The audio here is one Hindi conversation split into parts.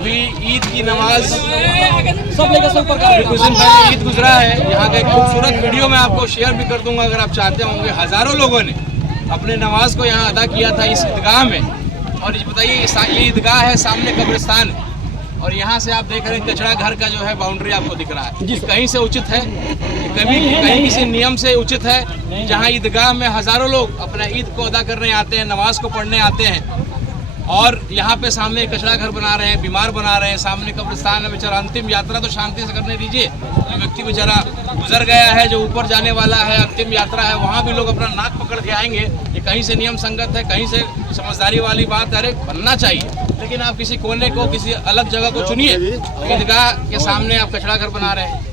अभी ईद की नमाज कुछ दिन पहले ईद गुजरा है। यहाँ का एक खूबसूरत वीडियो मैं आपको शेयर भी कर दूंगा अगर आप चाहते होंगे। हज़ारों लोगों ने अपने नमाज को यहाँ अदा किया था इस ईदगाह में। और ये बताइए, ये ईदगाह है, सामने कब्रिस्तान है और यहाँ से आप देख रहे हैं कचरा घर का जो है बाउंड्री आपको दिख रहा है। कहीं से उचित है, कहीं किसी नियम से उचित है। जहाँ ईदगाह में हज़ारों लोग अपना ईद को अदा करने आते हैं, नमाज को पढ़ने आते हैं और यहाँ पे सामने कचरा घर बना रहे हैं, बीमार बना रहे हैं, सामने कब्रिस्तान है। बेचारा अंतिम यात्रा तो शांति से करने दीजिए। व्यक्ति बेचारा गुजर गया है, जो ऊपर जाने वाला है, अंतिम यात्रा है, वहाँ भी लोग अपना नाक पकड़ के आएंगे। ये कहीं से नियम संगत है, कहीं से समझदारी वाली बात है, बनना चाहिए। लेकिन आप किसी कोने को, किसी अलग जगह को चुनिए। ईदगाह के सामने आप कचरा घर बना रहे हैं।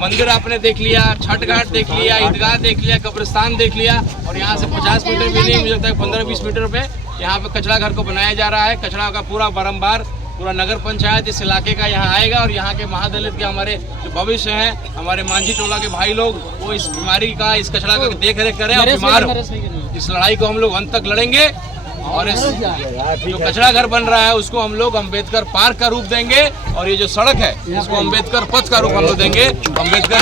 मंदिर आपने देख लिया, छठ घाट देख लिया, ईदगाह देख लिया, कब्रिस्तान देख लिया और यहाँ से 50 मीटर भी नहीं, मुझे लगता है 15-20 मीटर पे यहाँ पे कचरा घर को बनाया जा रहा है। कचरा का पूरा बारंबार पूरा नगर पंचायत इस इलाके का यहाँ आएगा और यहाँ के महादलित के हमारे जो भविष्य हैं, हमारे मांझी टोला के भाई लोग, वो इस बीमारी का, इस कचरा का देख रेख करें और बीमार हो। इस लड़ाई को हम लोग अंत तक लड़ेंगे और इस जो कचरा घर बन रहा है उसको हम लोग अम्बेडकर पार्क का रूप देंगे और ये जो सड़क है इसको अम्बेडकर पथ का रूप हम लोग देंगे। अम्बेडकर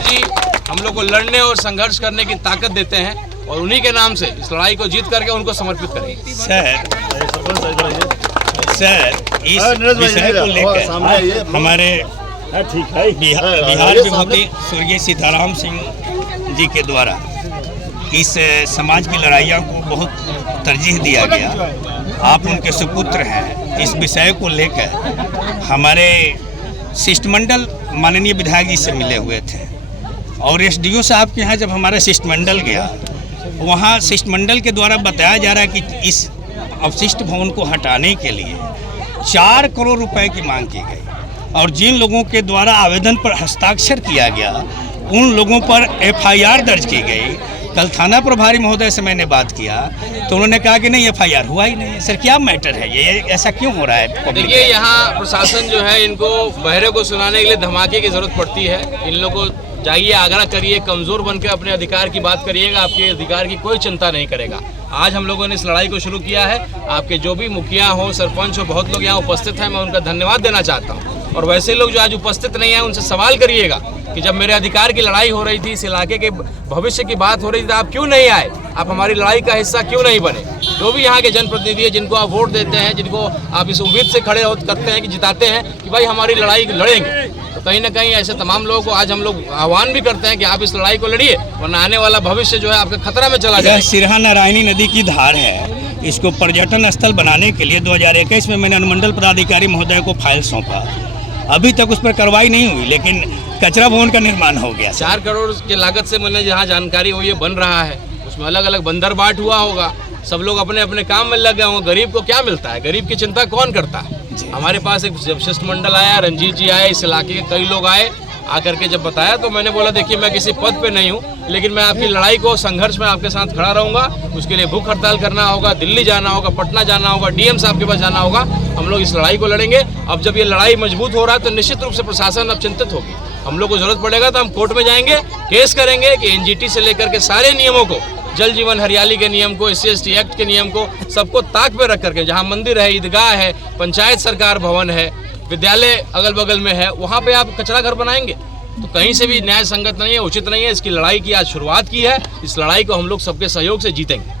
जी हम लोग को लड़ने और संघर्ष करने की ताकत देते हैं और उन्हीं के नाम से इस लड़ाई को जीत करके उनको समर्पित करेंगे। सर इस विषय को लेकर हमारे बिहार विभूति स्वर्गीय सीताराम सिंह जी के द्वारा इस समाज की लड़ाइयों को बहुत तरजीह दिया गया। आप उनके सुपुत्र हैं। इस विषय को लेकर हमारे शिष्टमंडल माननीय विधायक जी से मिले हुए थे और एसडीओ साहब के यहाँ जब हमारा शिष्टमंडल गया, वहाँ शिष्टमंडल के द्वारा बताया जा रहा है कि इस अवशिष्ट भवन को हटाने के लिए 4 करोड़ रुपए की मांग की गई और जिन लोगों के द्वारा आवेदन पर हस्ताक्षर किया गया उन लोगों पर एफआईआर दर्ज की गई। कल थाना प्रभारी महोदय से मैंने बात किया तो उन्होंने कहा कि नहीं एफआईआर हुआ ही नहीं। सर क्या मैटर है, ये ऐसा क्यों हो रहा है? देखिए, यहाँ प्रशासन जो है इनको बहरे को सुनाने के लिए धमाके की जरूरत पड़ती है। इन लोगों को जाइए, आग्रह करिए, कमज़ोर बनकर अपने अधिकार की बात करिएगा, आपके अधिकार की कोई चिंता नहीं करेगा। आज हम लोगों ने इस लड़ाई को शुरू किया है। आपके जो भी मुखिया हो, सरपंच हो, बहुत लोग यहाँ उपस्थित हैं, मैं उनका धन्यवाद देना चाहता हूँ। और वैसे लोग जो आज उपस्थित नहीं हैं उनसे सवाल करिएगा कि जब मेरे अधिकार की लड़ाई हो रही थी, इस इलाके के भविष्य की बात हो रही थी, तो आप क्यों नहीं आए? आप हमारी लड़ाई का हिस्सा क्यों नहीं बने? जो भी यहाँ के जनप्रतिनिधि है, जिनको आप वोट देते हैं, जिनको आप इस उम्मीद से खड़े करते हैं कि जिताते हैं कि भाई हमारी लड़ाई लड़ेंगे, तो कहीं ना कहीं ऐसे तमाम लोगों को आज हम लोग आह्वान भी करते हैं कि आप इस लड़ाई को लड़िए, वरना आने वाला भविष्य जो है आपका खतरा में चला जाए। सिरहा नारायणी नदी की धार है, इसको पर्यटन स्थल बनाने के लिए 2021 में मैंने अनुमंडल पदाधिकारी महोदय को फाइल सौंपा। अभी तक उस पर कार्रवाई नहीं हुई, लेकिन कचरा भवन का निर्माण हो गया। 4 करोड़ की लागत से मैंने जहाँ जानकारी हुई है बन रहा है, उसमें अलग अलग बंदर बाट हुआ होगा, सब लोग अपने अपने काम में लग गए होंगे। गरीब को क्या मिलता है? गरीब की चिंता कौन करता है? हमारे पास एक जब शिष्टमंडल आया, रंजीत जी आए, इस इलाके के कई लोग आए, आकर के जब बताया तो मैंने बोला देखिए मैं किसी पद पे नहीं हूँ, लेकिन मैं आपकी लड़ाई को, संघर्ष में आपके साथ खड़ा रहूँगा। उसके लिए भूख हड़ताल करना होगा, दिल्ली जाना होगा, पटना जाना होगा, डीएम साहब के पास जाना होगा। हम लोग इस लड़ाई को लड़ेंगे। अब जब ये लड़ाई मजबूत हो रहा है तो निश्चित रूप से प्रशासन अब चिंतित होगी। हम लोग को जरूरत पड़ेगा तो हम कोर्ट में जाएंगे, केस करेंगे कि एनजीटी से लेकर के सारे नियमों को, जल जीवन हरियाली के नियम को, SC/ST एक्ट के नियम को, सबको ताक पे रख करके, जहाँ मंदिर है, ईदगाह है, पंचायत सरकार भवन है, विद्यालय अगल बगल में है, वहाँ पे आप कचरा घर बनाएंगे तो कहीं से भी न्याय संगत नहीं है, उचित नहीं है। इसकी लड़ाई की आज शुरुआत की है। इस लड़ाई को हम लोग सबके सहयोग से जीतेंगे।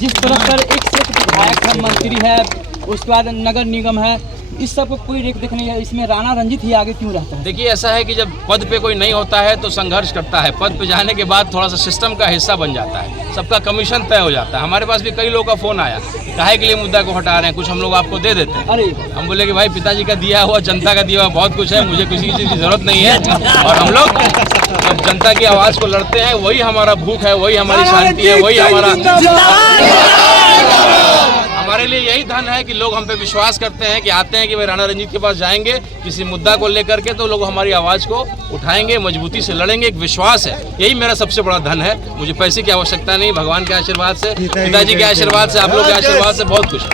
जिस तरह पर एक से एक विधायक है, मंत्री है, उसके बाद नगर निगम है, इस सब को कोई रेख देख नहीं है, इसमें राणा रंजीत ही आगे क्यों रहता है? देखिए, ऐसा है कि जब पद पे कोई नहीं होता है तो संघर्ष करता है। पद पे जाने के बाद थोड़ा सा सिस्टम का हिस्सा बन जाता है, सबका कमीशन तय हो जाता है। हमारे पास भी कई लोगों का फोन आया, काहे के लिए मुद्दा को हटा रहे हैं, कुछ हम लोग आपको दे देते हैं। अरे हम बोले कि भाई पिताजी का दिया हुआ, जनता का दिया हुआ बहुत कुछ है, मुझे किसी चीज़ की जरूरत नहीं है। और हम लोग जब जनता की आवाज़ को लड़ते हैं, वही हमारा भूख है, वही हमारी शांति है, वही हमारे लिए यही धन है कि लोग हम पे विश्वास करते हैं कि आते हैं कि भाई राणा रंजीत के पास जाएंगे किसी मुद्दा को लेकर के, तो लोग हमारी आवाज़ को उठाएंगे, मजबूती से लड़ेंगे। एक विश्वास है, यही मेरा सबसे बड़ा धन है। मुझे पैसे की आवश्यकता नहीं, भगवान के आशीर्वाद से, पिताजी के आशीर्वाद से, आप लोग के आशीर्वाद से बहुत खुश है।